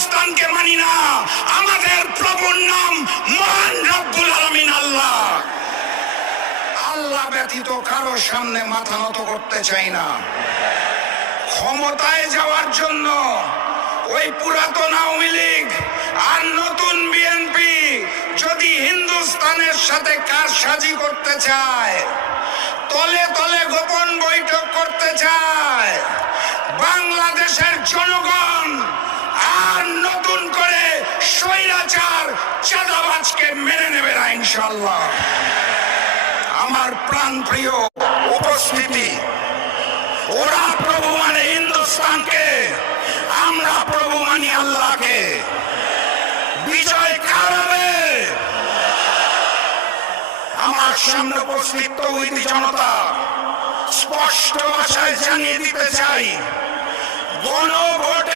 হিন্দুস্তানকে মানি না। আমাদের প্রভুর নাম মহান রব্বুল আলামিন আল্লাহ। আল্লাহ ব্যতীত কারো সামনে মাথা নত করতে চাই না। ক্ষমতায় যাওয়ার জন্য ওই পুরাতন আওয়ামী লীগ আর নতুন বিএনপি যদি হিন্দুস্তানের সাথে কারসাজি করতে চায়, তলে তলে গোপন বৈঠক করতে চায়, বাংলাদেশের জনগণ আর নতুন করে স্বৈরাচার চাঁদাবাজকে মেনে নেবে না ইনশাআল্লাহ। আমার প্রাণ প্রিয় উপস্থিতি, ওরা প্রভু মানে হিন্দুস্তানকে, আমরা প্রভু মানি আল্লাহকে। বিজয় কার হবে? আমার সামনে উপস্থিত তৌহিদি জনতা, স্পষ্ট ভাষায় জানিয়ে দিতে চাই, গণভোটে